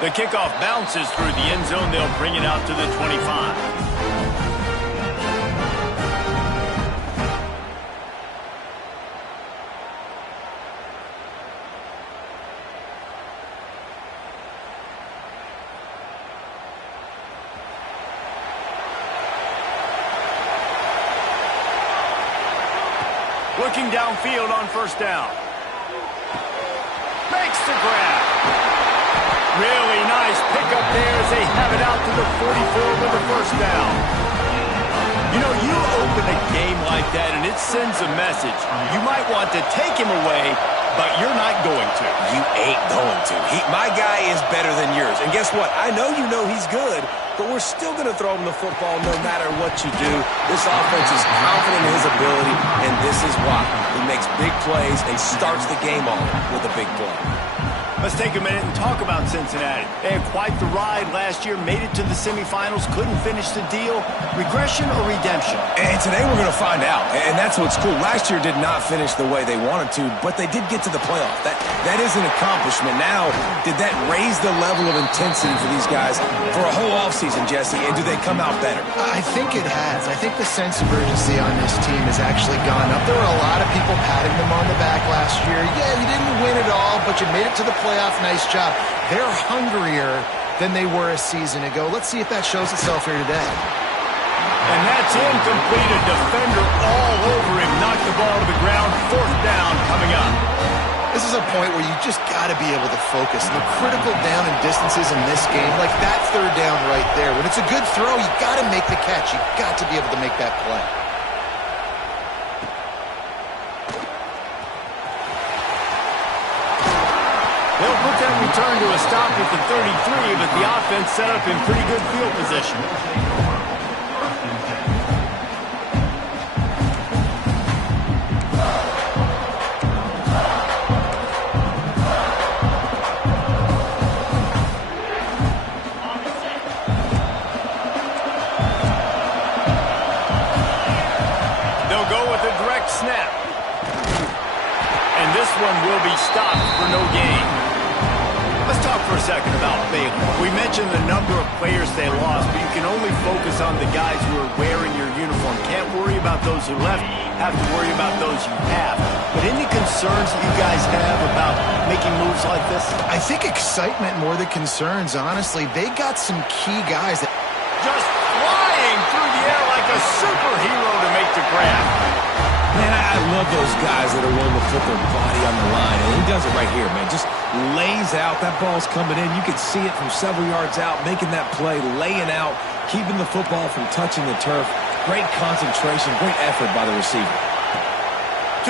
The kickoff bounces through the end zone. They'll bring it out to the 25. Looking downfield on first down. Makes the grab. Really nice pickup there as they have it out to the 44 with the first down. You know, you open a game like that and it sends a message. You might want to take him away, but you're not going to. You ain't going to. My guy is better than yours. And guess what? I know you know he's good, but we're still going to throw him the football no matter what you do. This offense is confident in his ability, and this is why. He makes big plays and starts the game off with a big play. Let's take a minute and talk about Cincinnati. They had quite the ride last year, made it to the semifinals, couldn't finish the deal. Regression or redemption? And today we're going to find out, and that's what's cool. Last year did not finish the way they wanted to, but they did get to the playoff. That is an accomplishment. Now, did that raise the level of intensity for these guys for a whole offseason, Jesse, and do they come out better? I think it has. I think the sense of urgency on this team has actually gone up. There were a lot of people patting them on the back last year. Yeah, you didn't win it all, but you made it to the playoff. Nice job. They're hungrier than they were a season ago. Let's see if that shows itself here today. And that's incomplete. A defender all over him. Knocked the ball to the ground. Fourth down coming up. This is a point where you just got to be able to focus. The critical down and distances in this game, like that third down right there. When it's a good throw, you got to make the catch. You got to be able to make that play. They'll put that return to a stop at the 33, but the offense set up in pretty good field position. They'll go with a direct snap. And this one will be stopped for no gain. Let's talk for a second about Baylor. We mentioned the number of players they lost, but you can only focus on the guys who are wearing your uniform. Can't worry about those who left. Have to worry about those you have. But any concerns that you guys have about making moves like this? I think excitement more than concerns, honestly. They got some key guys that just flying through the air like a superhero to make the grab. Man, I love those guys that are willing to put their body on the line, and he does it right here, man. Just lays out. That ball's coming in. You can see it from several yards out, making that play, laying out, keeping the football from touching the turf. Great concentration, great effort by the receiver.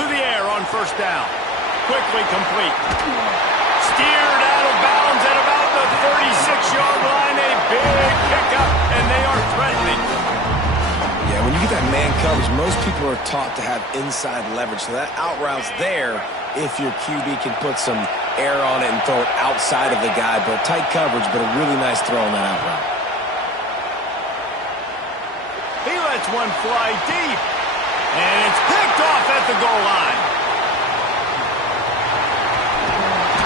To the air on first down. Quickly complete. Steered out of bounds at about the 36-yard line. A big pickup, and they are threatening. Yeah, when you get that man coverage, most people are taught to have inside leverage. So that out route's there if your QB can put some air on it and throw it outside of the guy. But tight coverage, but a really nice throw on that out route. He lets one fly deep. And it's picked off at the goal line.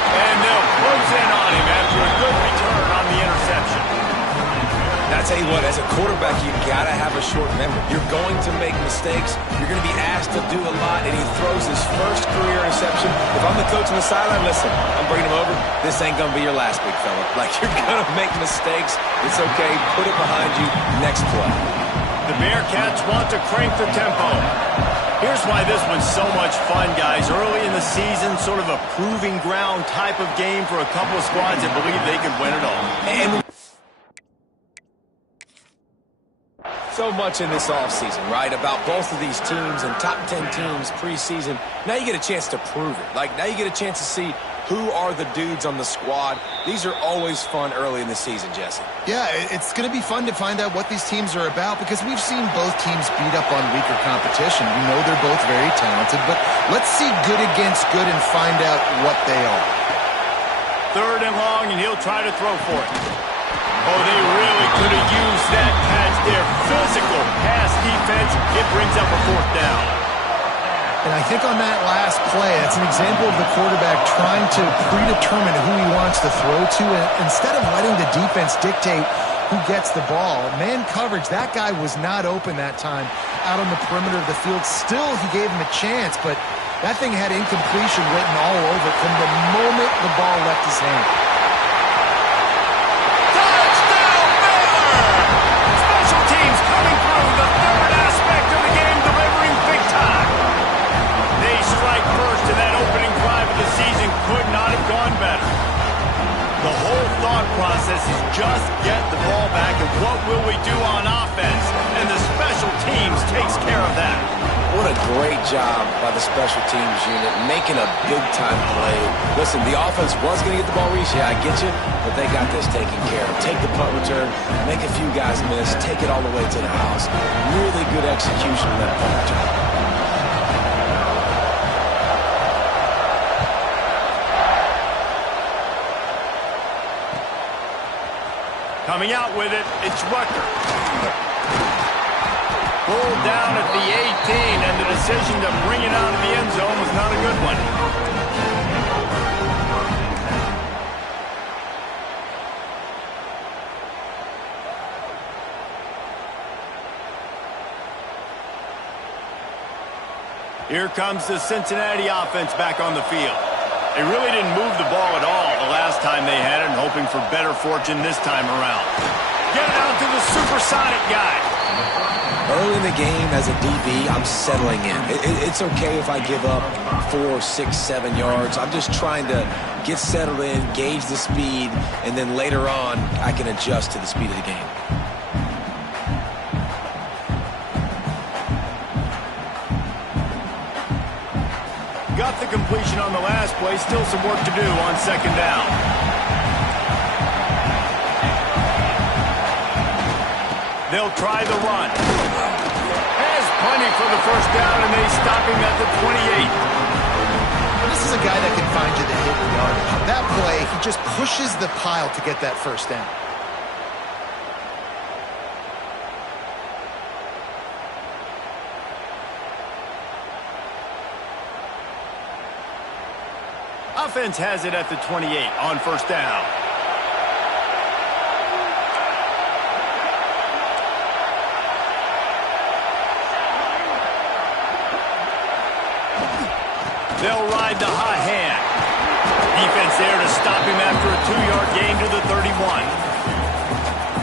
And they'll close in on him after a good return on the interception. And I tell you what, as a quarterback, you got to have a short memory. You're going to make mistakes. You're going to be asked to do a lot, and he throws his first career interception. If I'm the coach on the sideline, listen, I'm bringing him over. This ain't going to be your last, big fella. Like, you're going to make mistakes. It's okay. Put it behind you. Next play. The Bearcats want to crank the tempo. Here's why this was so much fun, guys. Early in the season, sort of a proving ground type of game for a couple of squads that believe they could win it all. And so much in this offseason, right, about both of these teams and top 10 teams preseason. Now you get a chance to prove it. Like, now you get a chance to see who are the dudes on the squad. These are always fun early in the season, Jesse. Yeah, it's going to be fun to find out what these teams are about because we've seen both teams beat up on weaker competition. We know they're both very talented, but let's see good against good and find out what they are. Third and long, and he'll try to throw for it. Oh, they really could have used that catch there. Physical pass defense. It brings up a fourth down. And And I think on that last play, that's an example of the quarterback trying to predetermine who he wants to throw to, and instead of letting the defense dictate who gets the ball. Man coverage, that guy was not open that time out on the perimeter of the field. Still, he gave him a chance, but that thing had incompletion written all over it from the moment the ball left his hand. Touchdown, Baylor! Special teams coming through the third aspect of the game, delivering big time. They strike first, and that opening drive of the season could not have gone better. The whole thought process is just get the ball back, and what will we do on offense? And the special teams takes care of that. What a great job by the special teams unit, making a big-time play. Listen, the offense was going to get the ball reached. Yeah, I get you, but they got this taken care of. Take the punt return, make a few guys miss, take it all the way to the house. Really good execution of that punt return. Coming out with it, it's Rucker. Pulled down at the 18, and the decision to bring it out of the end zone was not a good one. Here comes the Cincinnati offense back on the field. They really didn't move the ball at all the last time they had it, and hoping for better fortune this time around. Get it out to the supersonic guy. Early in the game, as a DB, I'm settling in. It's okay if I give up 4, 6, 7 yards. I'm just trying to get settled in, gauge the speed, and then later on, I can adjust to the speed of the game. Got the completion on the last play. Still some work to do on second down. They'll try the run. Has plenty for the first down, and they stop him at the 28. This is a guy that can find you the hidden yardage. That play, he just pushes the pile to get that first down. Offense has it at the 28 on first down. They'll ride the hot hand. Defense there to stop him after a 2-yard gain to the 31.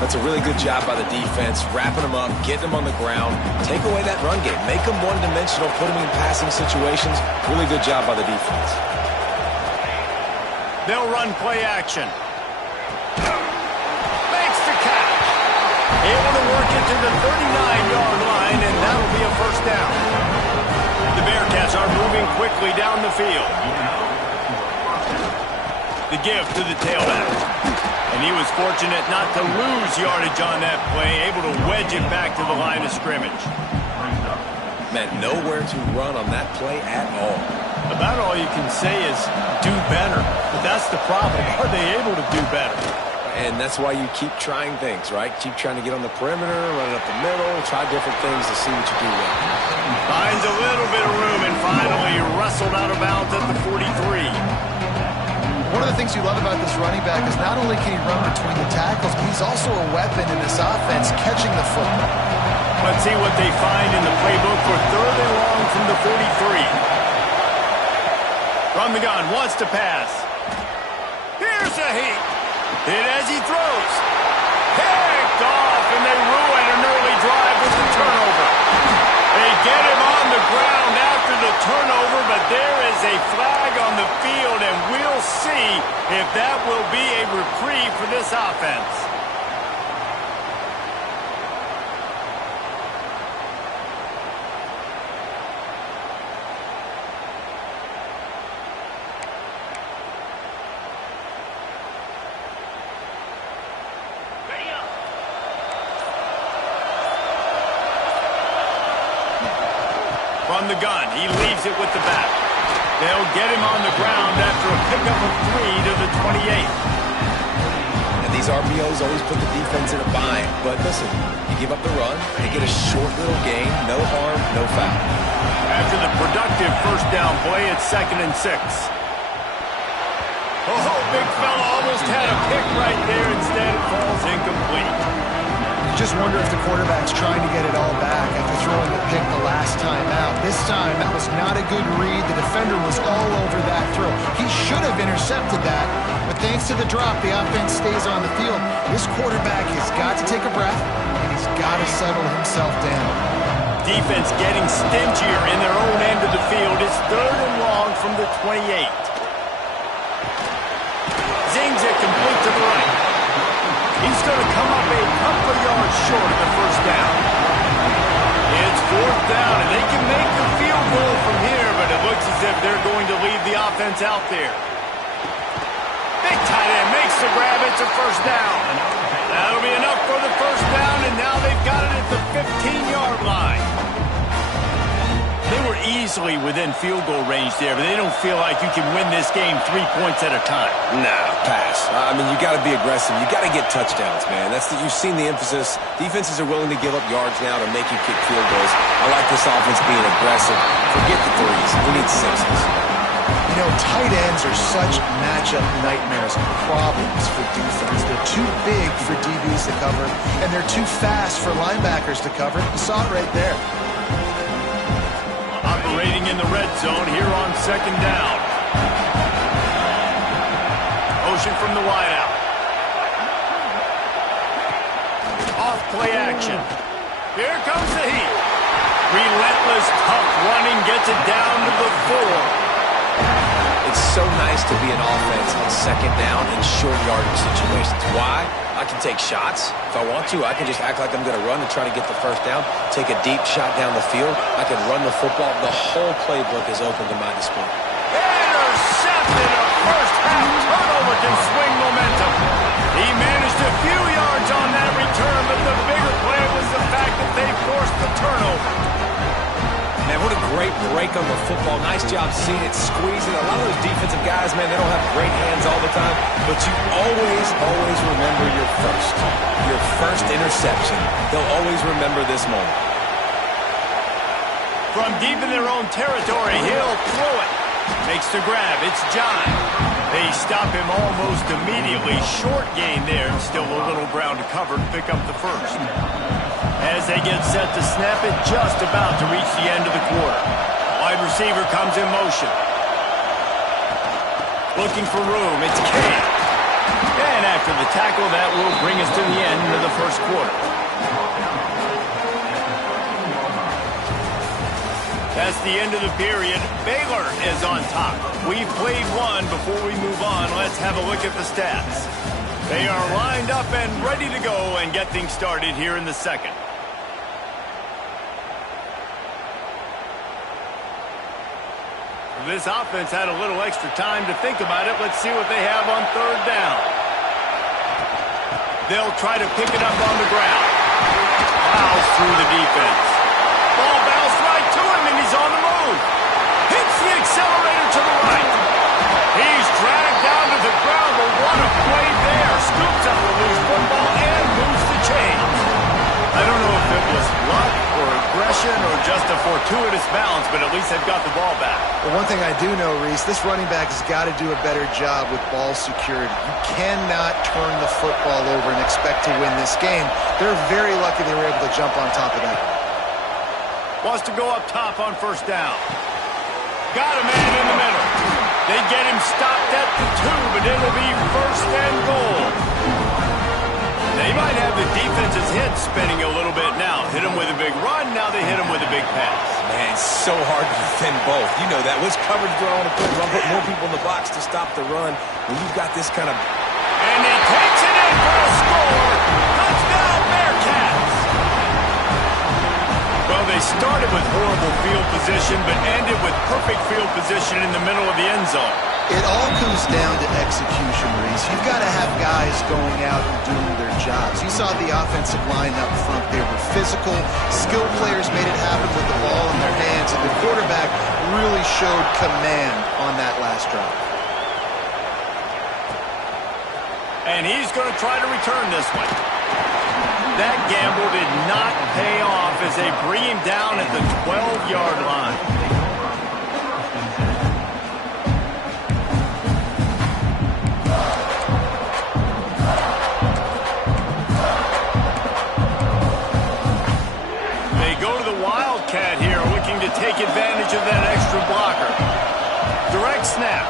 That's a really good job by the defense, wrapping them up, getting them on the ground, take away that run game, make them one-dimensional, put them in passing situations. Really good job by the defense. They'll run play action. Makes the catch. Able to work it to the 39-yard line, and that'll be a first down. The Bearcats are moving quickly down the field. The give to the tailback. And he was fortunate not to lose yardage on that play, able to wedge it back to the line of scrimmage. Man, nowhere to run on that play at all. About all you can say is do better. But that's the problem. Are they able to do better? And that's why you keep trying things, right? Keep trying to get on the perimeter, run it up the middle, try different things to see what you do well. Finds a little bit of room and finally wrestled out of bounds at the 43. One of the things you love about this running back is not only can he run between the tackles, but he's also a weapon in this offense, catching the football. Let's see what they find in the playbook for third and long from the 43. From the gun, wants to pass. Here's a heat. Hit as he throws. Picked off, and they ruin an early drive with the turnover. They get him on the ground after the turnover, but there is a flag on the field, and we'll see if that will be a reprieve for this offense. From the gun, he leaves it with the back. They'll get him on the ground after a pickup of 3 to the 28. And these RPOs always put the defense in a bind. But listen, you give up the run, they get a short little gain, no harm, no foul. After the productive first down play, it's 2nd and 6. Oh, big fella almost had a pick right there. Instead, it falls incomplete. You just wonder if the quarterback's trying to get it all back after throwing the pick the last time out. This time, that was not a good read. The defender was all over that throw. He should have intercepted that, but thanks to the drop, the offense stays on the field. This quarterback has got to take a breath, and he's got to settle himself down. Defense getting stingier in their own end of the field. It's 3rd and long from the 28. Zings it complete to the right. He's going to come up a couple of yards short of the first down. It's 4th down, and they can make the field goal from here, but it looks as if they're going to leave the offense out there. Big tight end makes the grab. It's a first down. That'll be enough for the first down, and now they've got it at the 15-yard line. They were easily within field goal range there, but they don't feel like you can win this game 3 points at a time. No, pass. I mean, you got to be aggressive. You got to get touchdowns, man. You've seen the emphasis. Defenses are willing to give up yards now to make you kick field goals. I like this offense being aggressive. Forget the threes. We need sixes. You know, tight ends are such matchup nightmares and problems for defense. They're too big for DBs to cover, and they're too fast for linebackers to cover. You saw it right there. Operating in the red zone here on 2nd down. Motion from the wideout. Off play action. Here comes the heat. Relentless, tough running gets it down to the 4. It's so nice to be an offense on 2nd down in short yardage situations. Why? I can take shots. If I want to, I can just act like I'm going to run and try to get the first down, take a deep shot down the field. I can run the football. The whole playbook is open to my display. Intercepted. A first-half turnover can swing momentum. He managed a few yards on that return, but the bigger play was the fact that they forced the turnover. Man, what a great break on the football. Nice job seeing it, squeezing. A lot of those defensive guys, man, they don't have great hands all the time, but you always remember your first interception. They'll always remember this moment. From deep in their own territory, he'll throw it. Makes the grab. It's John. They stop him almost immediately. Short gain there. Still a little ground to cover to pick up the first. As they get set to snap it, just about to reach the end of the quarter. Wide receiver comes in motion. Looking for room, it's Cam. And after the tackle, that will bring us to the end of the first quarter. That's the end of the period. Baylor is on top. We've played one. Before we move on, let's have a look at the stats. They are lined up and ready to go and get things started here in the second. This offense had a little extra time to think about it. Let's see what they have on 3rd down. They'll try to pick it up on the ground. Fouls through the defense. Ball bounced right to him, and he's on the move. Hits the accelerator to the right. He's dragged down to the ground, but what a play there. Scoops up the loose football and moves the chains. I don't know if it was luck or aggression or just a fortuitous bounce, but at least they've got the ball back. But one thing I do know, Reese, this running back has got to do a better job with ball security. You cannot turn the football over and expect to win this game. They're very lucky they were able to jump on top of that. Wants to go up top on 1st down. Got a man in the middle. They get him stopped at the 2, but it'll be 1st and goal. They might have the defense's head spinning a little bit now. Hit him with a big run, now they hit him with a big pass. Man, it's so hard to defend both. You know that. What's coverage do I want to put? Put more people in the box to stop the run. When you've got this kind of... And he takes it in for a score. Touchdown, Bearcats. Well, they started with horrible field position, but ended with perfect field position in the middle of the end zone. It all comes down to execution, Reese. You've got to have guys going out and doing their jobs. You saw the offensive line up front. They were physical. Skilled players made it happen with the ball in their hands, and the quarterback really showed command on that last drive. And he's going to try to return this one. That gamble did not pay off as as they bring him down at the 12-yard line. They go to the Wildcat here, looking to take advantage of that extra blocker. Direct snap.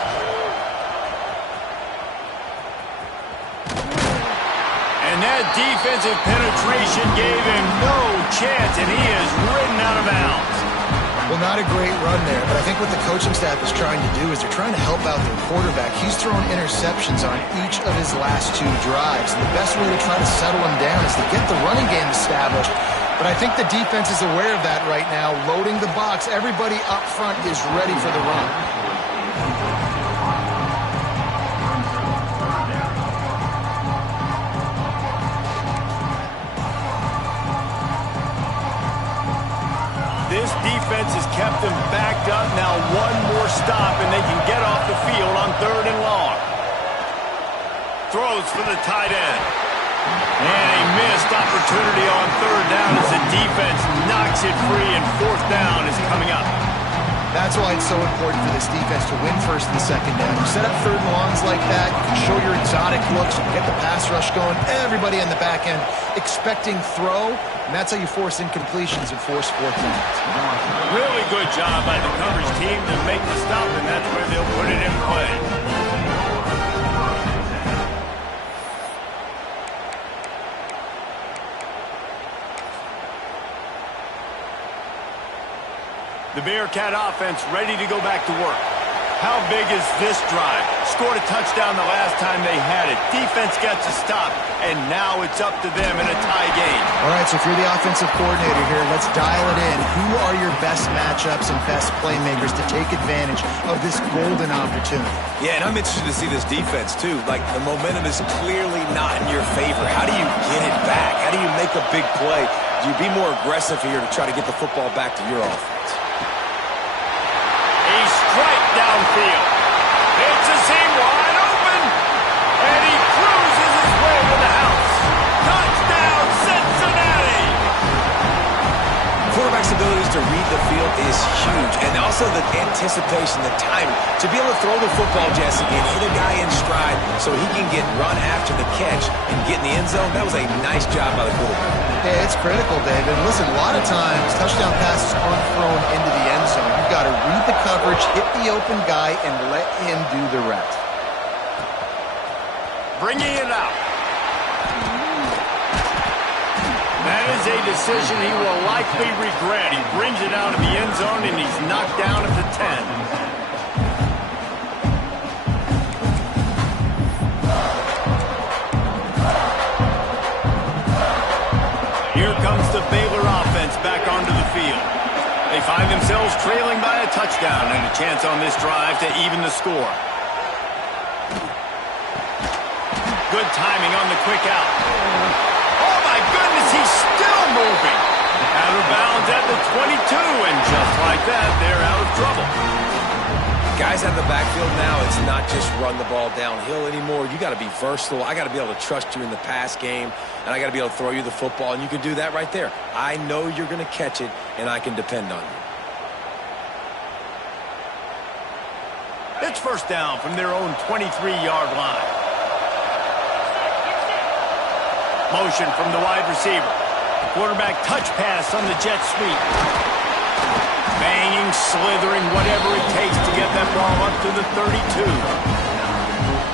And that defensive penetration gave him no chance, and he is ridden out of bounds. Well, not a great run there, but I think what the coaching staff is trying to do is they're trying to help out their quarterback. He's thrown interceptions on each of his last 2 drives, and the best way to try to settle him down is to get the running game established. But I think the defense is aware of that right now, loading the box. Everybody up front is ready for the run. This defense has kept them backed up. Now one more stop, and they can get off the field on 3rd and long. Throws for the tight end. And a missed opportunity on 3rd down as the defense knocks it free, and 4th down is coming up. That's why it's so important for this defense to win 1st and 2nd down. You set up 3rd and longs like that, you can show your exotic looks, you can get the pass rush going, everybody on the back end expecting throw, and that's how you force incompletions and force 4th downs. Really good job by the coverage team to make the stop, and that's where they'll put it in play. The Bearcat offense ready to go back to work. How big is this drive? Scored a touchdown the last time they had it. Defense gets a stop, and now it's up to them in a tie game. All right, so if you're the offensive coordinator here, let's dial it in. Who are your best matchups and best playmakers to take advantage of this golden opportunity? Yeah, and I'm interested to see this defense, too. Like, the momentum is clearly not in your favor. How do you get it back? How do you make a big play? Do you be more aggressive here to try to get the football back to your offense? Strike downfield. It's a seam wide open. And he cruises his way to the house. Touchdown, Cincinnati. Quarterback's abilities to read the field is huge. And also the anticipation, the timing. To be able to throw the football, Jesse, and hit a guy in stride so he can get run after the catch and get in the end zone, that was a nice job by the quarterback. Yeah, it's critical, David. Listen, a lot of times touchdown passes aren't thrown into the end zone. You've got to read the coverage, hit the open guy, and let him do the rest. Bringing it out. That is a decision he will likely regret. He brings it out of the end zone, and he's knocked down at the 10. Here comes the Baylor offense back onto the field. They find themselves trailing by a touchdown and a chance on this drive to even the score. Good timing on the quick out. Oh, my goodness, he's still moving. Out of bounds at the 22, and just like that, they're out of trouble. Guys out of the backfield now, it's not just run the ball downhill anymore. You got to be versatile. I got to be able to trust you in the pass game, and I got to be able to throw you the football, and you can do that right there. I know you're going to catch it, and I can depend on you. It's 1st down from their own 23-yard line. Motion from the wide receiver. Quarterback touch pass on the jet sweep. Banging, slithering, whatever it takes to get that ball up to the 32.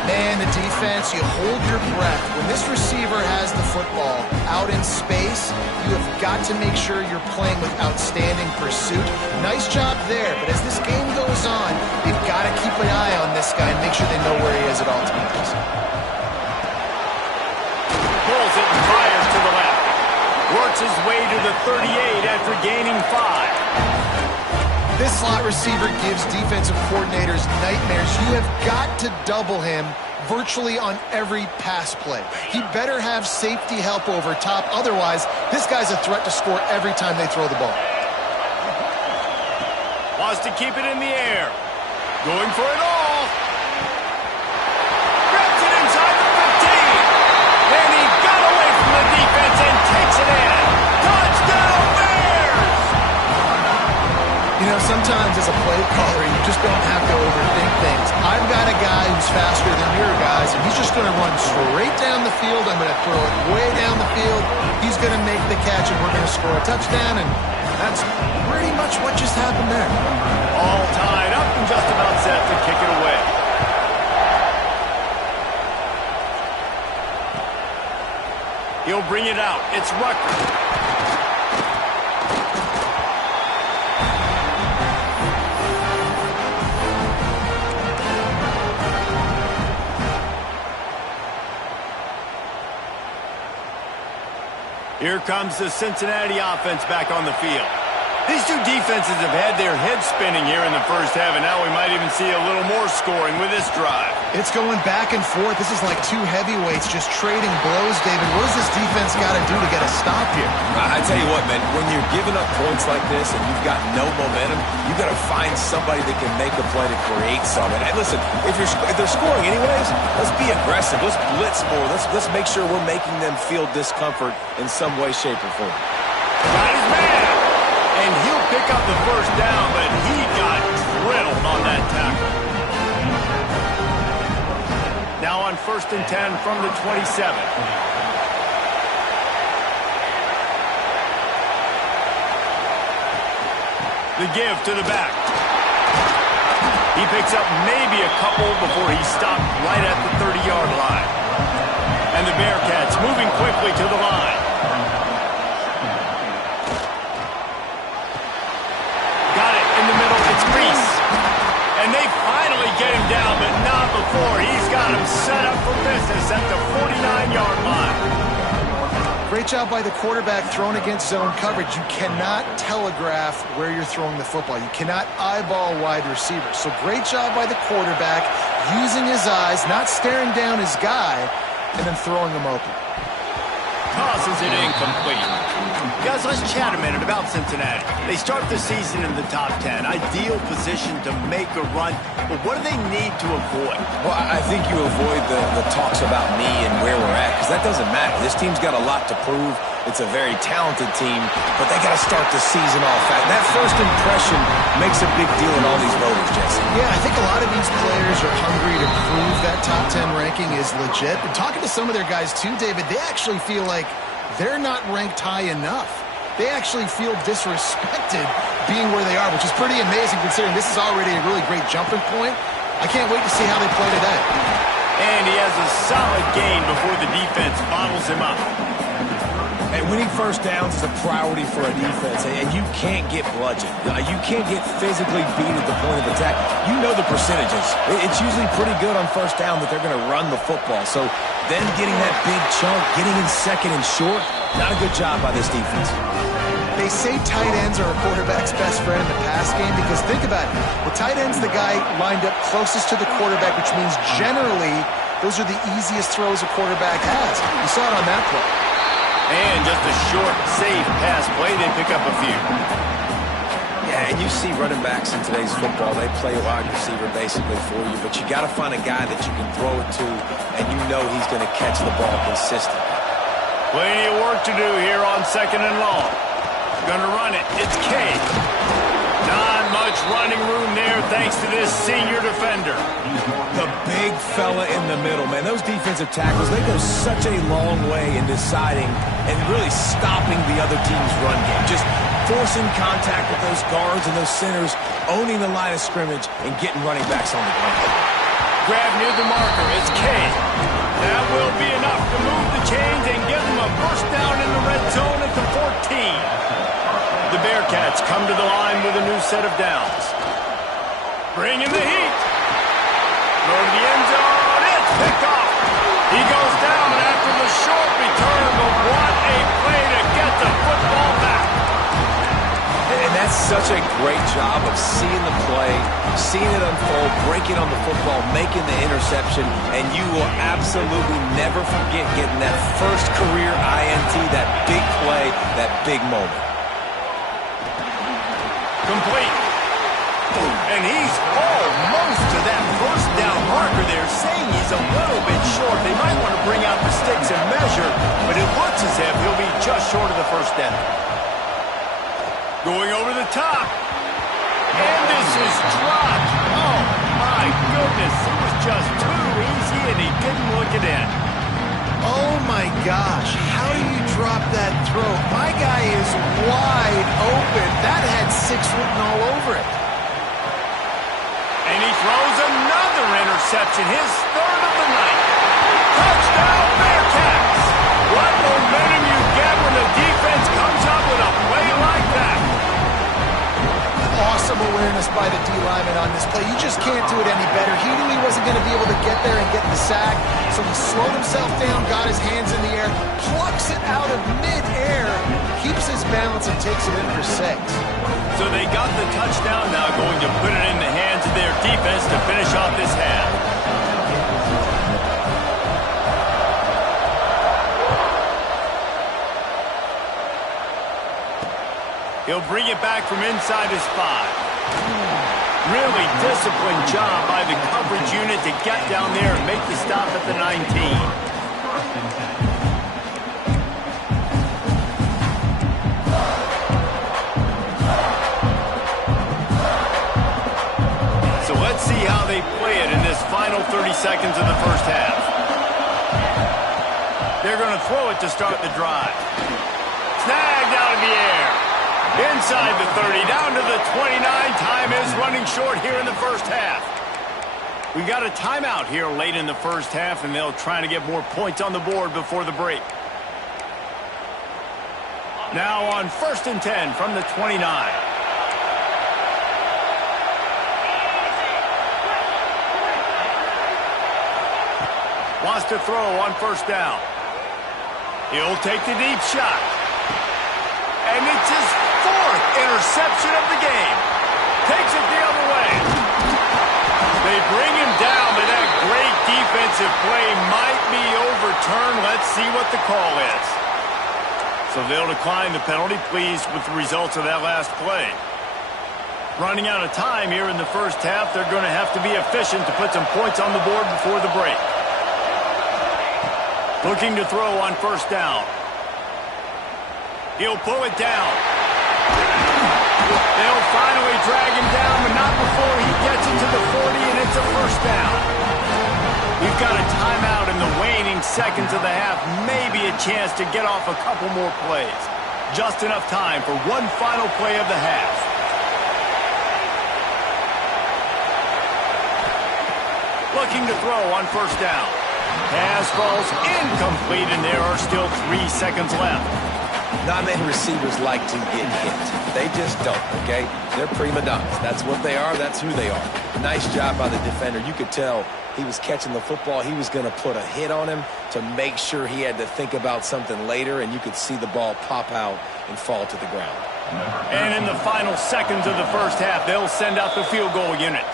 Man, the defense, you hold your breath. When this receiver has the football out in space, you have got to make sure you're playing with outstanding pursuit. Nice job there, but as this game goes on, you've got to keep an eye on this guy and make sure they know where he is at all times. Pulls it and fires to the left. Works his way to the 38 after gaining 5. This slot receiver gives defensive coordinators nightmares. You have got to double him virtually on every pass play. He better have safety help over top. Otherwise, this guy's a threat to score every time they throw the ball. Wants to keep it in the air. Going for it all. Grabs it inside the 15. And he got away from the defense and takes it in. Touchdown, Bears! sometimes as a play caller, you just don't have to overthink things. I've got a guy who's faster than your guys, and he's just going to run straight down the field. I'm going to throw it way down the field. He's going to make the catch, and we're going to score a touchdown, and that's pretty much what just happened there. All tied up and just about set to kick it away. He'll bring it out. It's Rucker. Here comes the Cincinnati offense back on the field. These two defenses have had their heads spinning here in the first half, and now we might even see a little more scoring with this drive. It's going back and forth. This is like two heavyweights just trading blows, David. What does this defense got to do to get a stop here? I tell you what, man, when you're giving up points like this and you've got no momentum, you got to find somebody that can make a play to create something. And listen, if they're scoring anyways, let's be aggressive. Let's blitz more. Let's make sure we're making them feel discomfort in some way, shape, or form. Got his man. And he'll pick up the first down, but he got drilled on that tackle. Now on 1st and 10 from the 27. The give to the back. He picks up maybe a couple before he's stopped right at the 30-yard line. And the Bearcats moving quickly to the line. And they finally get him down, but not before. He's got him set up for business at the 49-yard line. Great job by the quarterback thrown against zone coverage. You cannot telegraph where you're throwing the football. You cannot eyeball wide receivers. So great job by the quarterback using his eyes, not staring down his guy, and then throwing him open. Tosses it incomplete. Guys, let's chat a minute about Cincinnati. They start the season in the top 10. Ideal position to make a run. But what do they need to avoid? Well, I think you avoid the talks about me and where we're at, because that doesn't matter. This team's got a lot to prove. It's a very talented team, but they got to start the season off fast. That first impression makes a big deal in all these voters, Jesse. Yeah, I think a lot of these players are hungry to prove that top 10 ranking is legit. But talking to some of their guys too, David, they actually feel like they're not ranked high enough. They actually feel disrespected being where they are, which is pretty amazing considering this is already a really great jumping point. I can't wait to see how they play today. And he has a solid gain before the defense bottles him up. And winning first downs is a priority for a defense, and you can't get bludgeoned. You can't get physically beat at the point of attack. You know the percentages. It's usually pretty good on first down that they're going to run the football. So then getting that big chunk, getting in second and short, not a good job by this defense. They say tight ends are a quarterback's best friend in the pass game because think about it. The tight end's the guy lined up closest to the quarterback, which means generally those are the easiest throws a quarterback has. You saw it on that play. And just a short, safe pass play, they pick up a few. Yeah, and you see running backs in today's football, they play wide receiver basically for you, but you got to find a guy that you can throw it to, and you know he's going to catch the ball consistently. Plenty of work to do here on 2nd and long. Going to run it. It's Cade. Not much running room there thanks to this senior defender. The big fella in the middle, man. Those defensive tackles, they go such a long way in deciding and really stopping the other team's run game. Just forcing contact with those guards and those centers, owning the line of scrimmage, and getting running backs on the ground. Grab near the marker. It's Cade. That will be enough to move the chains and give them a first down in the red zone at the 14. The Bearcats come to the line with a new set of downs. Bring in the heat. Throw to the end zone. It's picked off. He goes down after the short return, but what a play to get the football back. And that's such a great job of seeing the play, seeing it unfold, breaking on the football, making the interception, and you will absolutely never forget getting that first career INT, that big play, that big moment. Complete. And he's almost to that first down marker there, saying he's a little bit short. They might want to bring out the sticks and measure, but it looks as if he'll be just short of the first down. Going over the top. And this is dropped. Oh, my goodness. It was just too easy, and he didn't look it in. Oh, my gosh. How do you drop that throw? My guy is wide open. That had 6 written all over it. And he throws another interception, his third of the night. Touchdown, Bearcats! What momentum you get when the defense comes up with a play like that. Awesome awareness by the D-lineman on this play. You just can't do it any better. He knew he wasn't going to be able to get there and get the sack, so he slowed himself down, got his hands in the air, plucks it out of mid-air, keeps his balance, and takes it in for 6. So they got the touchdown, now going to put it in the hands of their defense to finish off this half. He'll bring it back from inside his 5. Really disciplined job by the coverage unit to get down there and make the stop at the 19. So let's see how they play it in this final 30 seconds of the first half. They're going to throw it to start the drive. Snagged out of the air. Inside the 30, down to the 29. Time is running short here in the first half. We got a timeout here late in the first half, and they'll try to get more points on the board before the break. Now on 1st and 10 from the 29. Wants to throw on 1st down. He'll take the deep shot. And it's his 4th interception of the game. Takes it the other way. They bring him down, but that great defensive play might be overturned. Let's see what the call is. So they'll decline the penalty, pleased with the results of that last play. Running out of time here in the first half, they're going to have to be efficient to put some points on the board before the break. Looking to throw on 1st down. He'll pull it down. They'll finally drag him down, but not before he gets into the 40, and it's a 1st down. We've got a timeout in the waning seconds of the half. Maybe a chance to get off a couple more plays. Just enough time for one final play of the half. Looking to throw on 1st down. Pass falls incomplete, and there are still 3 seconds left. Not many receivers like to get hit. They just don't, okay? They're prima donnas. That's what they are. That's who they are. Nice job by the defender. You could tell he was catching the football. He was going to put a hit on him to make sure he had to think about something later, and you could see the ball pop out and fall to the ground. And in the final seconds of the first half, they'll send out the field goal unit.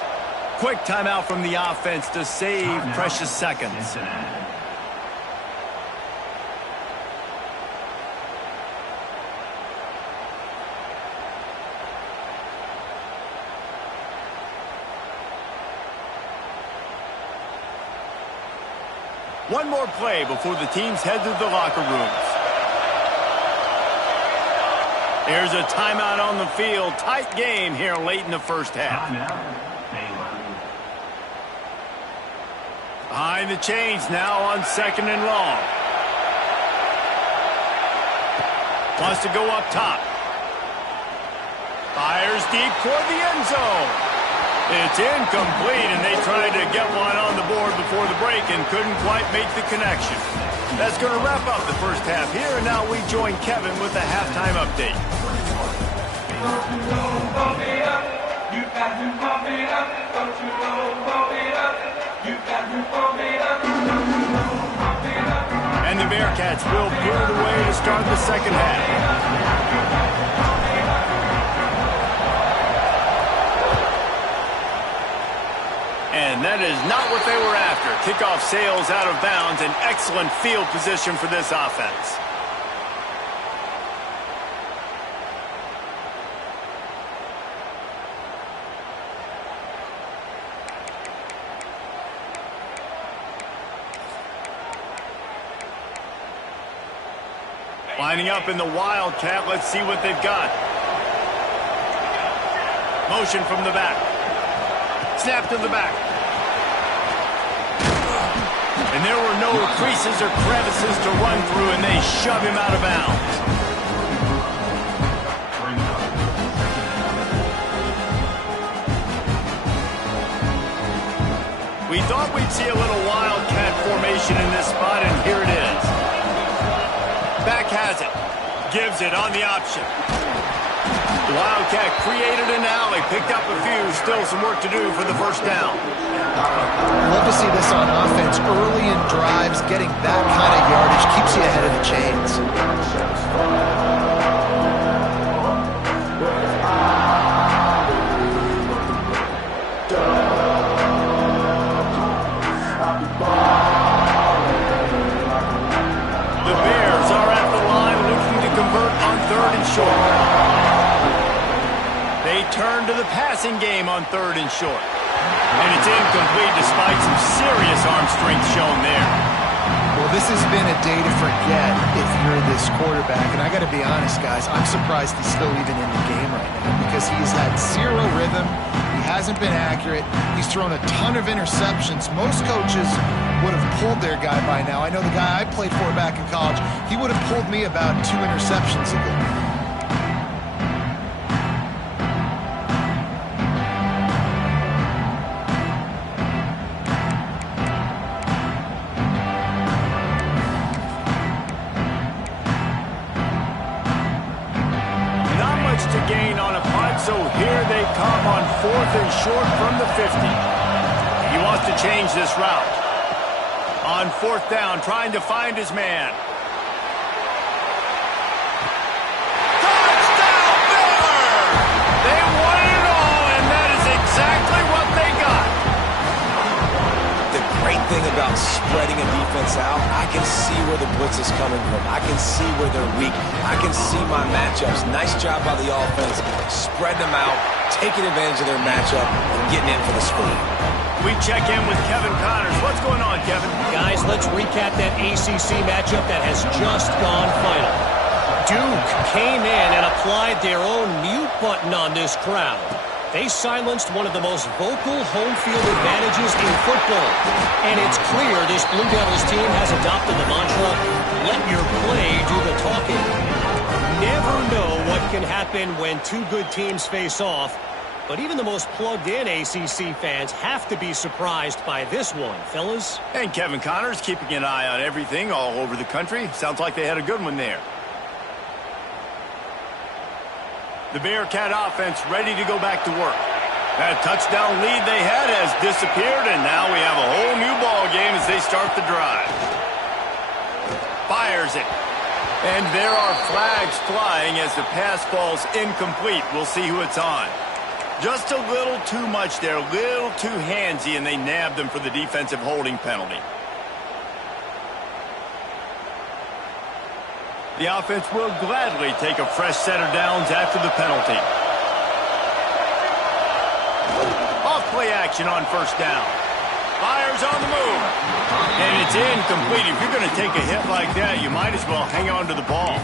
Quick timeout from the offense to save precious seconds. One more play before the teams head to the locker rooms. There's a timeout on the field. Tight game here late in the first half. Behind the chains now on 2nd and long. Wants to go up top. Fires deep toward the end zone. It's incomplete, and they tried to get one on the board before the break and couldn't quite make the connection. That's going to wrap up the first half here, and now we join Kevin with the halftime update. And the Bearcats will put it away to start the second half. And that is not what they were after. Kickoff sails out of bounds, and excellent field position for this offense. Lining up in the Wildcat. Let's see what they've got. Motion from the back. Snap to the back. And there were no creases or crevices to run through, and they shove him out of bounds. We thought we'd see a little wildcat formation in this spot, and here it is. Back has it. Gives it on the option. The Wildcat created an alley, picked up a few, still some work to do for the first down. Love to see this on offense. Early in drives, getting that kind of yardage keeps you ahead of the chains. The Bears are at the line looking to convert on 3rd and short. They turn to the passing game on 3rd and short. And it's incomplete despite some serious arm strength shown there. Well, this has been a day to forget if you're this quarterback. And I got to be honest, guys, I'm surprised he's still even in the game right now because he's had zero rhythm. He hasn't been accurate. He's thrown a ton of interceptions. Most coaches would have pulled their guy by now. I know the guy I played for back in college, he would have pulled me about 2 interceptions ago. To gain on a punt, so here they come on 4th and short from the 50. He wants to change this route. On 4th down, trying to find his man. Touchdown, Baylor! They won it all, and that is exactly what they got. The great thing about spreading a defense out, I can see where the blitz is coming from. I can see where they're weak. I can see my matchups. Nice job by the offense. Spread them out, taking advantage of their matchup, and getting in for the score. We check in with Kevin Connors. What's going on, Kevin? Guys, let's recap that ACC matchup that has just gone final. Duke came in and applied their own mute button on this crowd. They silenced one of the most vocal home field advantages in football. And it's clear this Blue Devils team has adopted the mantra, let your play do the talking. Never know what can happen when 2 good teams face off. But even the most plugged-in ACC fans have to be surprised by this one, fellas. And Kevin Connors keeping an eye on everything all over the country. Sounds like they had a good one there. The Bearcat offense ready to go back to work. That touchdown lead they had has disappeared, and now we have a whole new ball game as they start the drive. Fires it. And there are flags flying as the pass falls incomplete. We'll see who it's on. Just a little too much there, a little too handsy, and they nabbed them for the defensive holding penalty. The offense will gladly take a fresh set of downs after the penalty. Off play action on 1st down. Fires on the move. And it's incomplete. If you're going to take a hit like that, you might as well hang on to the ball.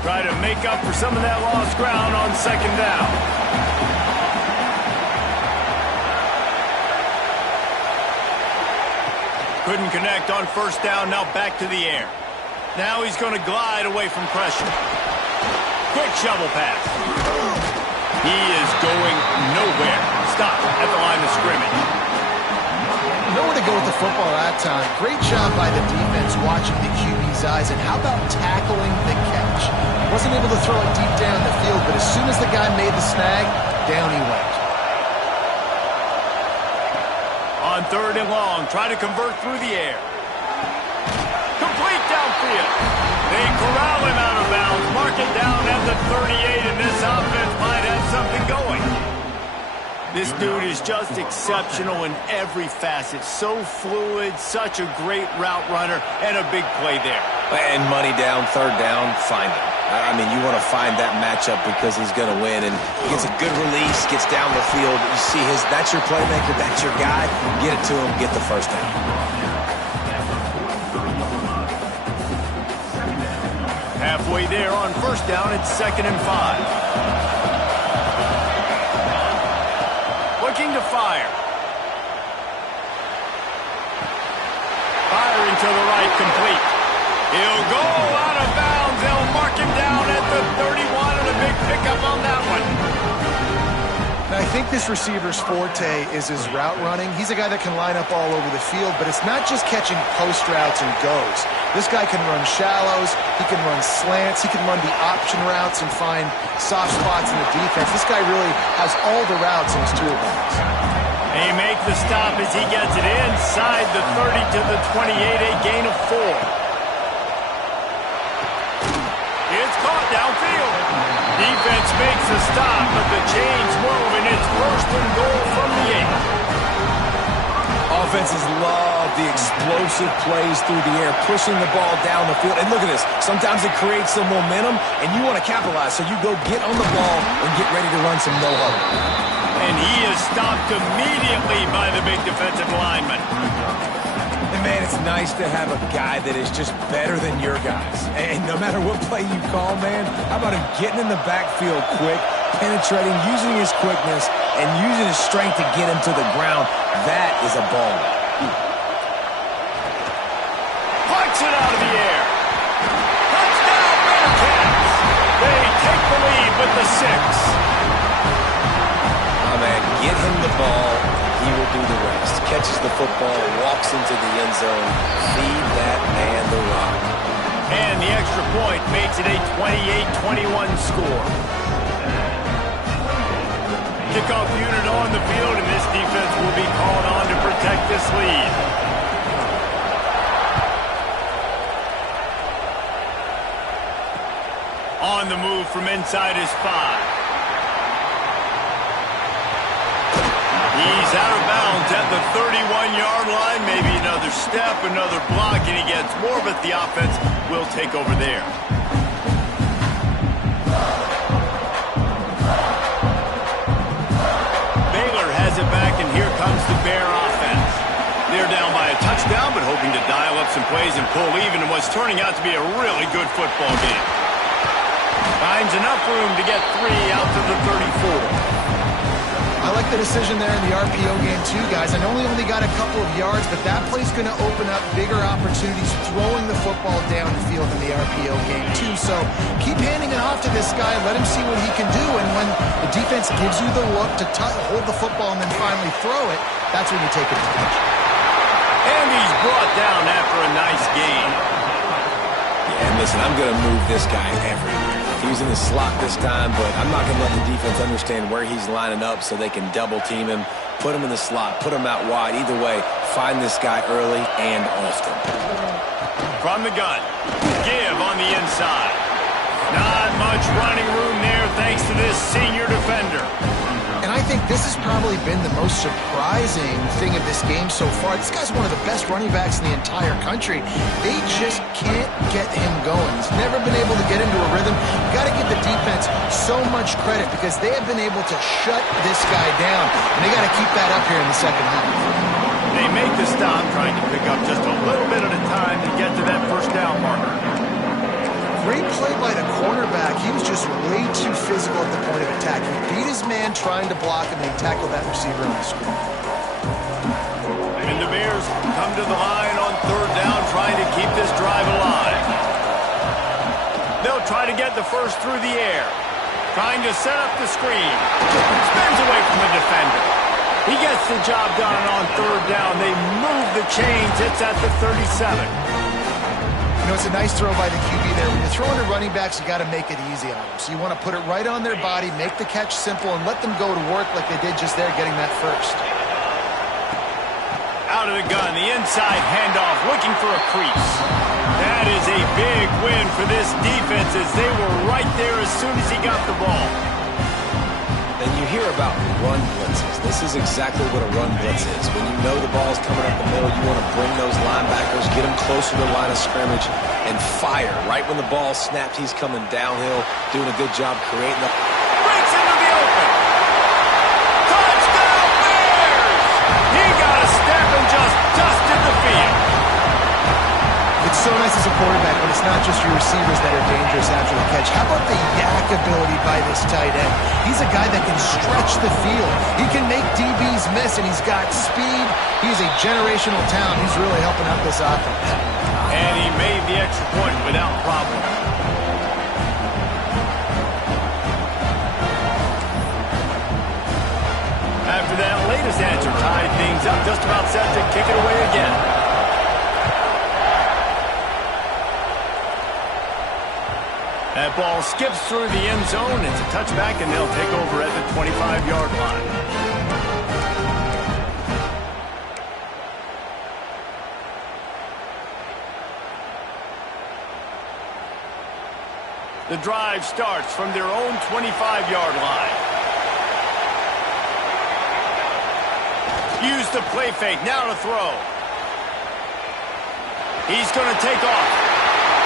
Try to make up for some of that lost ground on 2nd down. Couldn't connect on 1st down, now back to the air. Now he's going to glide away from pressure. Quick shovel pass. He is going nowhere. Stop at the line of scrimmage. Nowhere to go with the football that time. Great job by the defense watching the QB's eyes, and how about tackling the catch? Wasn't able to throw it deep down the field, but as soon as the guy made the snag, down he went. On 3rd and long, try to convert through the air. Complete downfield. They corral him out of bounds, mark it down at the 38, and this offense might have something going. This dude is just exceptional in every facet. So fluid, such a great route runner, and a big play there. And money down, 3rd down, find him. I mean, you want to find that matchup because he's going to win. And he gets a good release, gets down the field. You see that's your playmaker, that's your guy. Get it to him, get the 1st down. Halfway there on first down, it's 2nd and 5. Looking to fire. Firing to the right, complete. He'll go out of bounds. They'll mark him down at the 31, and a big pickup on that one. I think this receiver's forte is his route running. He's a guy that can line up all over the field, but it's not just catching post routes and goes. This guy can run shallows, he can run slants, he can run the option routes and find soft spots in the defense. This guy really has all the routes in his toolbox. They make the stop as he gets it inside the 30 to the 28, a gain of 4. It's caught downfield. Defense makes a stop, but the chains move, and it's 1st and goal from the 8. Offenses love the explosive plays through the air, pushing the ball down the field. And look at this. Sometimes it creates some momentum, and you want to capitalize. So you go get on the ball and get ready to run some no-huddle. And he is stopped immediately by the big defensive lineman. And, man, it's nice to have a guy that is just better than your guys. And no matter what play you call, man, how about him getting in the backfield quick, penetrating, using his quickness, and using his strength to get him to the ground. That is a ball. Punch it out of the air. Touchdown, Bearcats. They take the lead with the 6. Oh, man, get him the ball. He will do the rest. Catches the football, walks into the end zone. Feed that man the rock. And the extra point makes it a 28-21 score. Kickoff unit on the field, and this defense will be called on to protect this lead. On the move from inside his 5. He's out of bounds at the 31-yard line. Maybe another step, another block, and he gets more, but the offense will take over there. Baylor has it back, and here comes the Bear offense. They're down by a touchdown, but hoping to dial up some plays and pull even in what's turning out to be a really good football game. Finds enough room to get 3 out to the 34. I like the decision there in the RPO game too, guys. I know he only got a couple of yards, but that play's going to open up bigger opportunities throwing the football down the field in the RPO game too. So keep handing it off to this guy. Let him see what he can do. And when the defense gives you the look to hold the football and then finally throw it, that's when you take advantage. And he's brought down after a nice gain. Yeah, and listen, I'm going to move this guy everywhere. He's in the slot this time, but I'm not going to let the defense understand where he's lining up so they can double team him, put him in the slot, put him out wide. Either way, find this guy early and often. From the gun, give on the inside. Not much running room there thanks to this senior defender. And I think this has probably been the most surprising thing of this game so far. This guy's one of the best running backs in the entire country. They just can't get him going. He's never been able to get into a rhythm. You've got to give the defense so much credit because they have been able to shut this guy down. And they got to keep that up here in the second half. They make the stop, trying to pick up just a little bit at a time to get to that first down marker. Great play by the cornerback. He was just way too physical at the point of attack. He beat his man trying to block him, and he tackled that receiver on the screen. And the Bears come to the line on 3rd down, trying to keep this drive alive. They'll try to get the first through the air. Trying to set up the screen. Spins away from the defender. He gets the job done on 3rd down. They move the chains. It's at the 37. You know, it's a nice throw by the QB there. When you're throwing to running backs, you got to make it easy on them. So you want to put it right on their body, make the catch simple, and let them go to work like they did just there, getting that first. Out of the gun, the inside handoff, looking for a crease. That is a big win for this defense as they were right there as soon as he got the ball. And you hear about run blitzes. This is exactly what a run blitz is. When you know the ball's coming up the middle, you want to bring those linebackers, get them closer to the line of scrimmage, and fire. Right when the ball snapped, he's coming downhill, doing a good job creating the... Breaks into the open. Touchdown Bears! He got a step and just dusted the field. It's so nice defense as a quarterback when it's not just your receivers that are dangerous after the catch. How about the yak ability by this tight end? He's a guy that can stretch the field. He can make DBs miss, and he's got speed. He's a generational talent. He's really helping out this offense. And he made the extra point without problem. After that latest answer tied things up, just about set to kick it away again. That ball skips through the end zone. It's a touchback, and they'll take over at the 25-yard line. The drive starts from their own 25-yard line. Use the play fake. Now to throw. He's going to take off.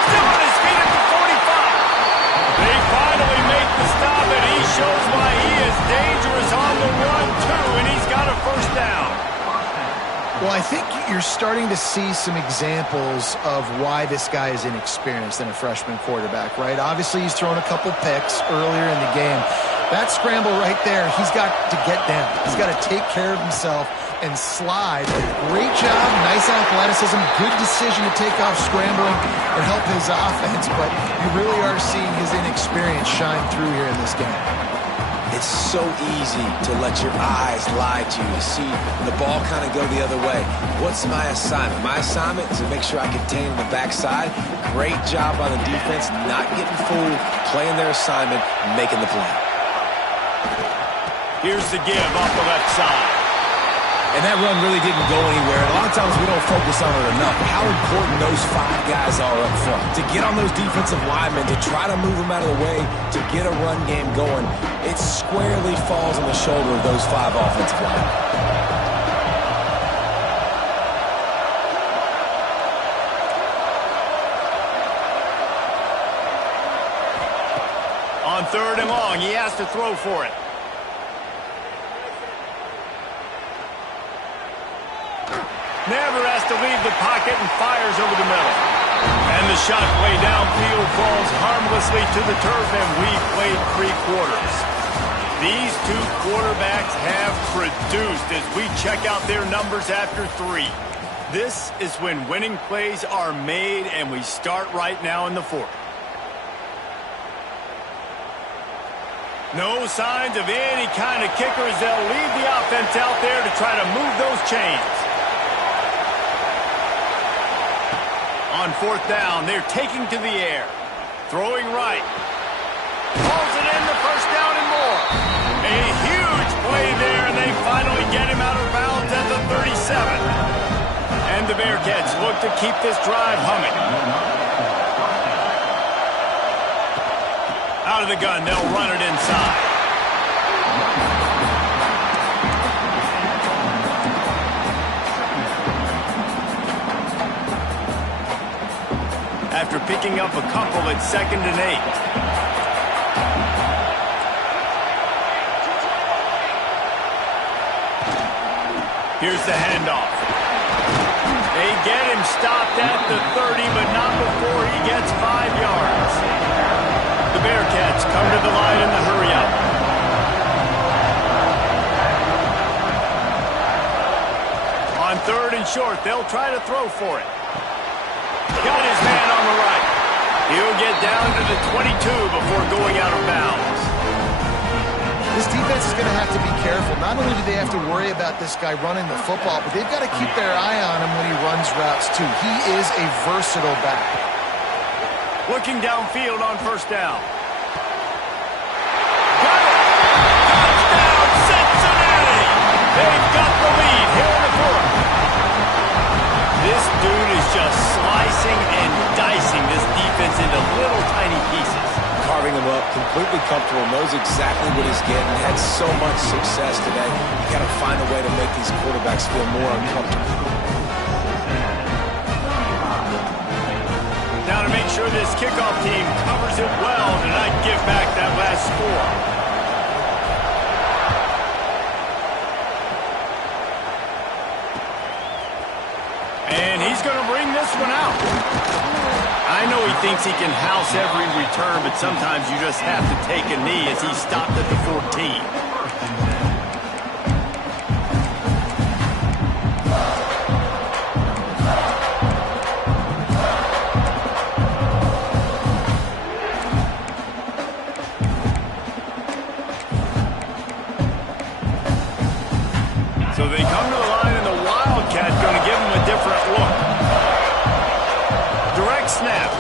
Still on his feet at the 45. They finally make the stop, and he shows why he is dangerous on the run, too, and he's got a first down. Well, I think you're starting to see some examples of why this guy is inexperienced in a freshman quarterback, right? Obviously, he's thrown a couple picks earlier in the game. That scramble right there, he's got to get down. He's got to take care of himself and slide. Great job, nice athleticism, good decision to take off scrambling and help his offense, but you really are seeing his inexperience shine through here in this game. It's so easy to let your eyes lie to you. See the ball kind of go the other way. What's my assignment? My assignment is to make sure I contain the backside. Great job on the defense, not getting fooled, playing their assignment, making the play. Here's the give off the left side. And that run really didn't go anywhere. A lot of times we don't focus on it enough. How important those 5 guys are up front. To get on those defensive linemen, to try to move them out of the way, to get a run game going, it squarely falls on the shoulder of those 5 offensive linemen. On 3rd and long, he has to throw for it. Never has to leave the pocket and fires over the middle. And the shot play downfield falls harmlessly to the turf, and we've played 3 quarters. These 2 quarterbacks have produced as we check out their numbers after 3. This is when winning plays are made, and we start right now in the 4th. No signs of any kind of kicker as they'll leave the offense out there to try to move those chains. On 4th down, they're taking to the air. Throwing right. Pulls it in, the first down and more. A huge play there, and they finally get him out of bounds at the 37. And the Bearcats look to keep this drive humming. Out of the gun, they'll run it inside. After picking up a couple at 2nd and 8. Here's the handoff. They get him stopped at the 30, but not before he gets 5 yards. The Bearcats come to the line in the hurry-up. On 3rd and short, they'll try to throw for it. Got his man on the right. He'll get down to the 22 before going out of bounds. This defense is going to have to be careful. Not only do they have to worry about this guy running the football, but they've got to keep their eye on him when he runs routes, too. He is a versatile back. Looking downfield on 1st down. Got it! Touchdown, Cincinnati! They've got the lead here in the 4th. This dude is just slicing and dicing this defense into little tiny pieces. Carving him up, completely comfortable, knows exactly what he's getting, had so much success today. You got to find a way to make these quarterbacks feel more uncomfortable. Now to make sure this kickoff team covers it well and not give back that last score. And he's going to bring this one out. I know he thinks he can house every return, but sometimes you just have to take a knee as he stopped at the 14. So they come to the line, and the Wildcat going to give him a different look. Direct snap.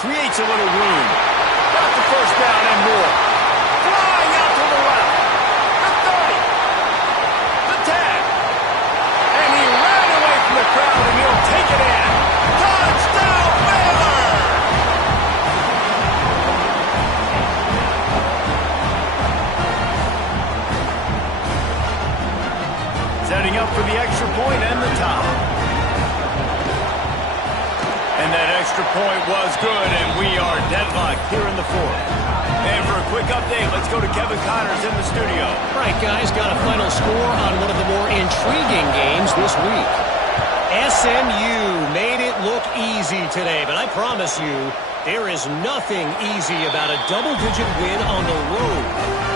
Creates a little room. Got the first down and more. Flying out to the left. The 30. The 10. And he ran away from the crowd, and he'll take it in. Touchdown, Baylor! Setting up for the extra point and the top. And that extra point was good, and we are deadlocked here in the fourth. And for a quick update, let's go to Kevin Connors in the studio. All right, guys, got a final score on one of the more intriguing games this week. SMU made it look easy today, but I promise you, there is nothing easy about a double-digit win on the road.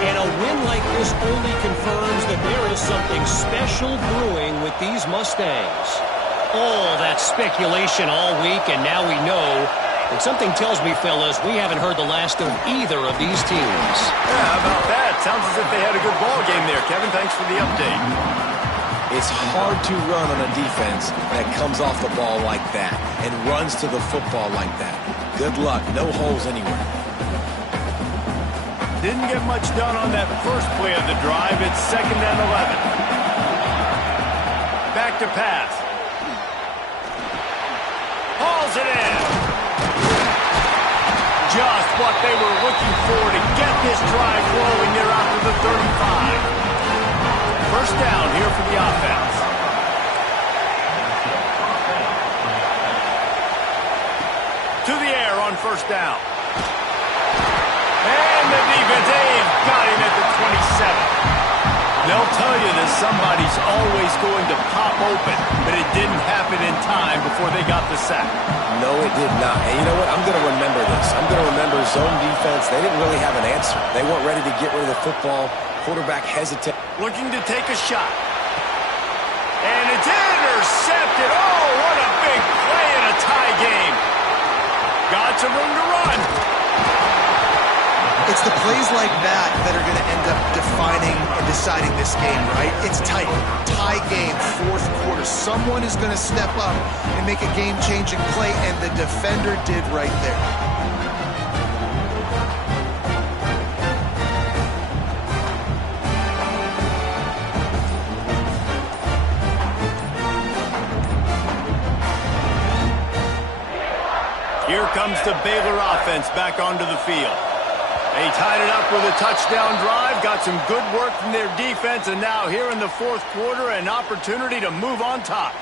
And a win like this only confirms that there is something special brewing with these Mustangs. All that speculation all week, and now we know. And something tells me, fellas, we haven't heard the last of either of these teams. Yeah, how about that? Sounds as if they had a good ball game there. Kevin, thanks for the update. It's hard to run on a defense that comes off the ball like that and runs to the football like that. Good luck. No holes anywhere. Didn't get much done on that first play of the drive. It's 2nd and 11. Back to pass. Hauls it in. Just what they were looking for to get this drive rolling there after the 35. First down here for the offense. To the air on first down. And the defense, they've got him at the 27. They'll tell you that somebody's always going to pop open, but it didn't happen in time before they got the sack. No, it did not. And you know what? I'm going to remember this. I'm going to remember zone defense. They didn't really have an answer. They weren't ready to get rid of the football. Quarterback hesitated. Looking to take a shot. And it's intercepted. Oh, what a big play in a tie game. Got some room to run. It's the plays like that that are going to end up defining and deciding this game, right? It's tight. Tie game, fourth quarter. Someone is going to step up and make a game-changing play, and the defender did right there. Here comes the Baylor offense back onto the field. They tied it up with a touchdown drive, got some good work from their defense, and now here in the fourth quarter, an opportunity to move on top.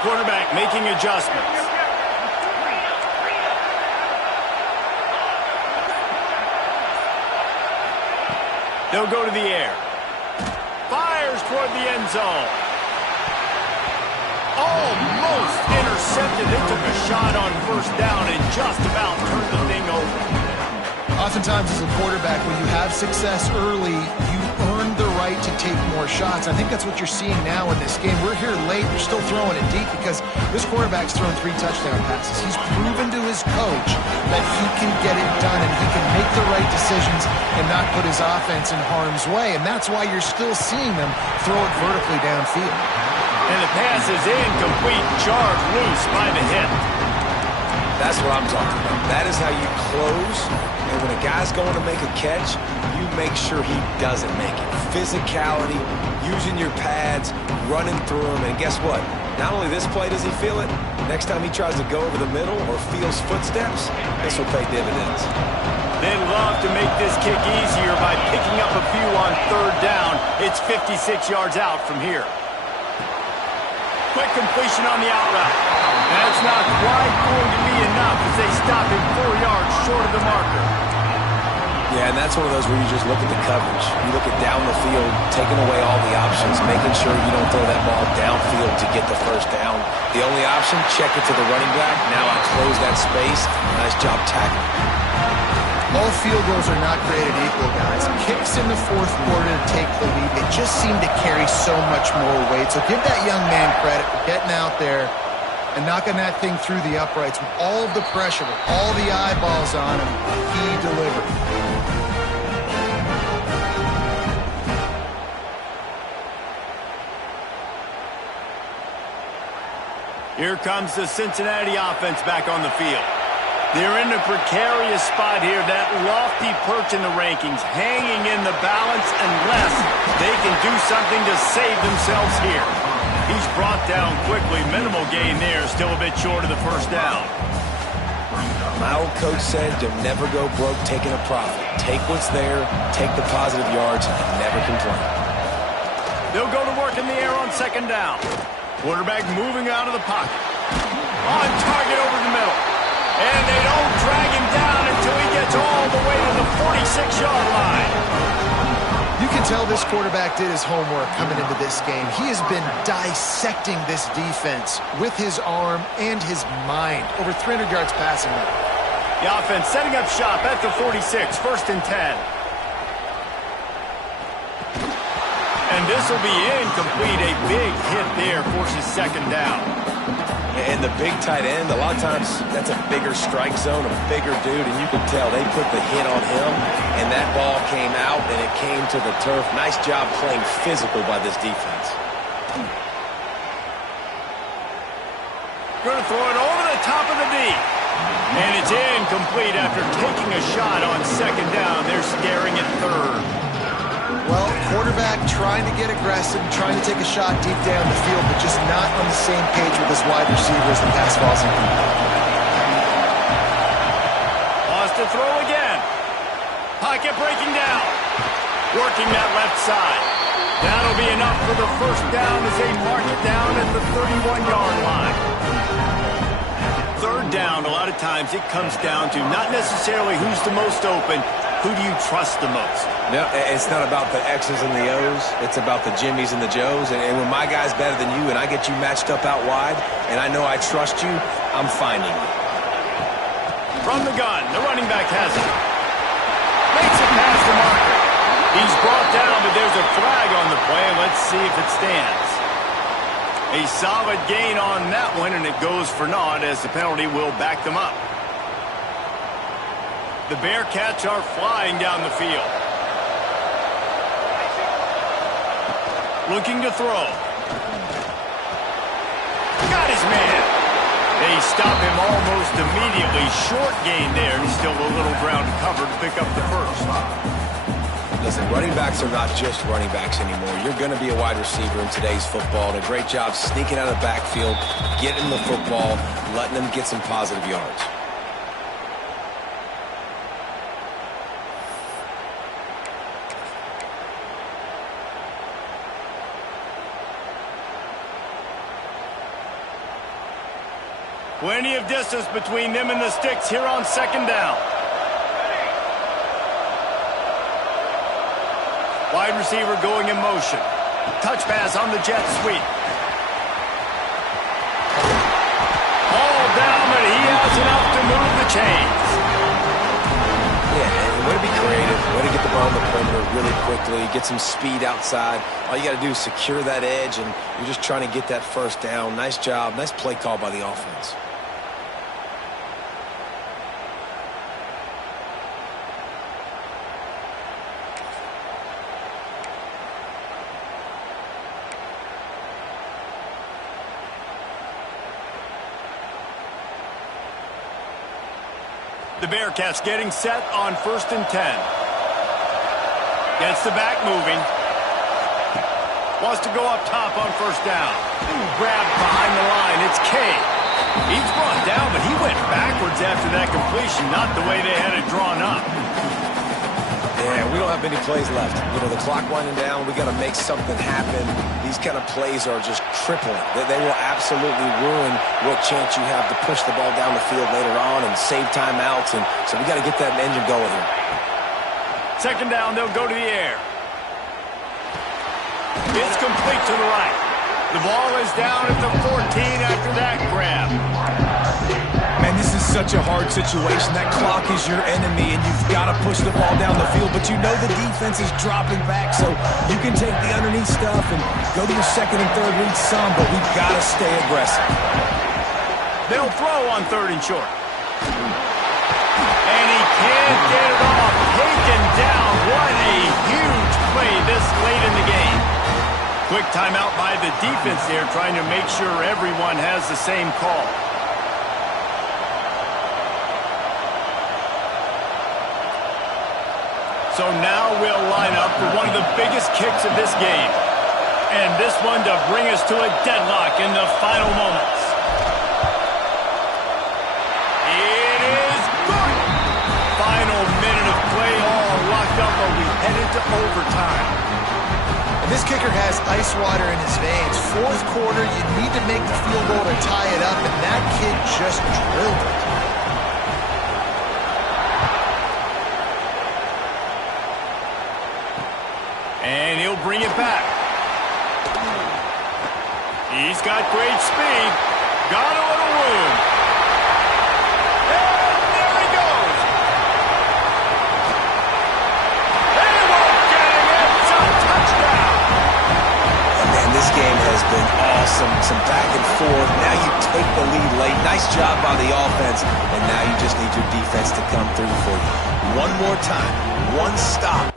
Quarterback making adjustments. They'll go to the air. Fires toward the end zone. Almost intercepted. They took a shot on first down and just about turned the thing over. Oftentimes as a quarterback, when you have success early, you earn the right to take more shots. I think that's what you're seeing now in this game. We're here late. We're still throwing it deep because this quarterback's thrown 3 touchdown passes. He's proven to his coach that he can get it done and he can make the right decisions and not put his offense in harm's way. And that's why you're still seeing them throw it vertically downfield. And the pass is incomplete, charged loose by the hip. That's what I'm talking about. That is how you close. And when a guy's going to make a catch, you make sure he doesn't make it. Physicality, using your pads, running through them. And guess what? Not only this play does he feel it, next time he tries to go over the middle or feels footsteps, this will pay dividends. They'd love to make this kick easier by picking up a few on third down. It's 56 yards out from here. Quick completion on the out route. That's not quite going to be enough as they stop him 4 yards short of the marker. Yeah, and that's one of those where you just look at the coverage. You look at down the field, taking away all the options, making sure you don't throw that ball downfield to get the first down. The only option, check it to the running back. Now I close that space. Nice job tackling. All field goals are not created equal, guys. Kicks in the fourth quarter to take the lead. They just seem to carry so much more weight. So give that young man credit for getting out there and knocking that thing through the uprights with all of the pressure, with all the eyeballs on him. He delivered. Here comes the Cincinnati offense back on the field. They're in a precarious spot here, that lofty perch in the rankings, hanging in the balance unless they can do something to save themselves here. He's brought down quickly. Minimal gain there, still a bit short of the first down. My old coach said to never go broke taking a profit. Take what's there, take the positive yards, and never complain. They'll go to work in the air on second down. Quarterback moving out of the pocket. On target over the middle. And they don't drag him down until he gets all the way to the 46-yard line. You can tell this quarterback did his homework coming into this game. He has been dissecting this defense with his arm and his mind. Over 300 yards passing now. The offense setting up shop at the 46, 1st and 10. And this will be incomplete. A big hit there forces second down. And the big tight end, a lot of times that's a bigger strike zone, a bigger dude, and you can tell they put the hit on him, and that ball came out, and it came to the turf. Nice job playing physical by this defense. Going to throw it over the top of the D. And it's incomplete after taking a shot on second down. They're staring at third. Well, quarterback trying to get aggressive, trying to take a shot deep down the field, but just not on the same page with his wide receivers. The pass falls incomplete. Lost to throw again. Pocket breaking down. Working that left side. That'll be enough for the first down as they mark it down at the 31-yard line. Third down, a lot of times it comes down to not necessarily who's the most open, who do you trust the most? No, it's not about the X's and the O's. It's about the Jimmies and the Joes. And when my guy's better than you and I get you matched up out wide and I know I trust you, I'm finding you. From the gun, the running back has it. Makes it past the marker. He's brought down, but there's a flag on the play. Let's see if it stands. A solid gain on that one, and it goes for naught as the penalty will back them up. The Bearcats are flying down the field. Looking to throw. Got his man. They stop him almost immediately. Short gain there, and still a little ground to cover to pick up the first. Listen, running backs are not just running backs anymore. You're going to be a wide receiver in today's football, and a great job sneaking out of the backfield, getting the football, letting them get some positive yards. Plenty of distance between them and the sticks here on second down. Wide receiver going in motion. Touch pass on the jet sweep. Ball down, but he has enough to move the chains. Yeah, and way to be creative. Way to get the ball on the perimeter really quickly. Get some speed outside. All you got to do is secure that edge, and you're just trying to get that first down. Nice job. Nice play call by the offense. The Bearcats getting set on 1st and 10. Gets the back moving. Wants to go up top on first down. Grabbed behind the line. It's Kay. He's brought down, but he went backwards after that completion, not the way they had it drawn up. Yeah, we don't have many plays left. You know, the clock winding down. We got to make something happen. These kind of plays are just crippling. They will absolutely ruin what chance you have to push the ball down the field later on and save timeouts. And so we got to get that engine going here. Second down, they'll go to the air. It's complete to the right. The ball is down at the 14 after that grab. Man, this is such a hard situation. That clock is your enemy, and you've got to push the ball down the field. But you know the defense is dropping back, so you can take the underneath stuff and go to your second and third read some, but we've got to stay aggressive. They'll throw on third and short. And he can't get it off. Taken down. What a huge play this late in the game. Quick timeout by the defense there, trying to make sure everyone has the same call. So now we'll line up for one of the biggest kicks of this game. And this one to bring us to a deadlock in the final moments. It is good. Final minute of play, all locked up, but we head into overtime. And this kicker has ice water in his veins. Fourth quarter, you need to make the field goal to tie it up, and that kid just drilled it. And he'll bring it back. He's got great speed. Got a little room. And there he goes. They won't get him. It's a touchdown. And man, this game has been awesome. Some back and forth. Now you take the lead late. Nice job by the offense. And now you just need your defense to come through for you. One more time. One stop.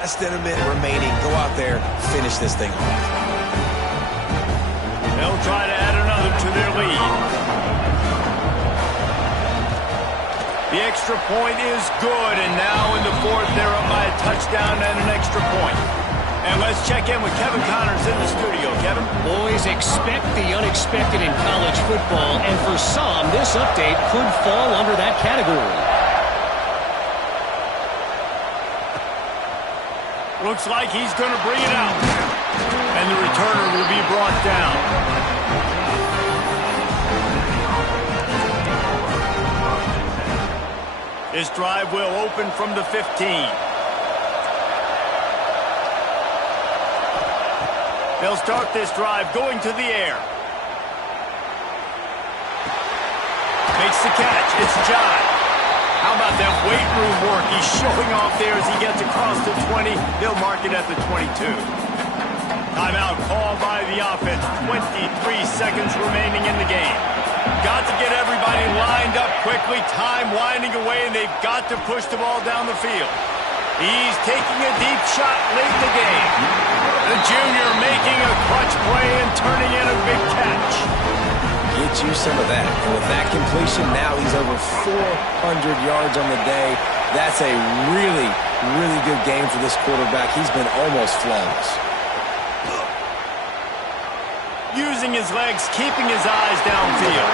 Less than a minute remaining. Go out there, finish this thing off. They'll try to add another to their lead. The extra point is good, and now in the fourth, they're up by a touchdown and an extra point. And let's check in with Kevin Connors in the studio. Kevin? Boys, expect the unexpected in college football, and for some, this update could fall under that category. Looks like he's going to bring it out. And the returner will be brought down. This drive will open from the 15. They'll start this drive going to the air. Makes the catch. It's John. How about that weight room work? He's showing off there as he gets across the 20. They'll mark it at the 22. Timeout called by the offense. 23 seconds remaining in the game. Got to get everybody lined up quickly. Time winding away, and they've got to push the ball down the field. He's taking a deep shot late in the game. The junior making a clutch play and turning in a big catch. Get you some of that. And with that completion, now he's over 400 yards on the day. That's a really, really good game for this quarterback. He's been almost flawless. Using his legs, keeping his eyes downfield.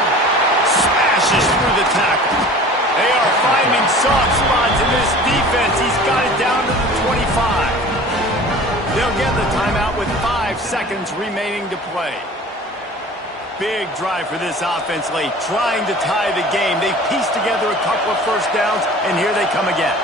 Smashes through the tackle. They are finding soft spots in this defense. He's got it down to the 25. They'll get the timeout with 5 seconds remaining to play. Big drive for this offense late, trying to tie the game. They pieced together a couple of first downs, and here they come again.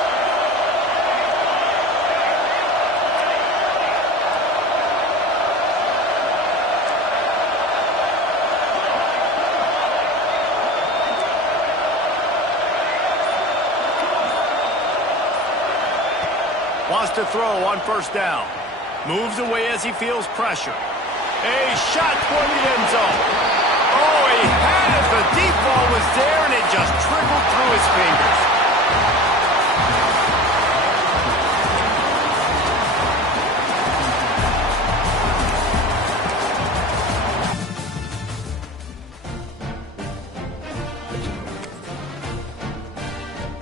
Wants to throw on first down. Moves away as he feels pressure. A shot toward the end zone. Oh, he had it. The deep ball was there, and it just trickled through his fingers.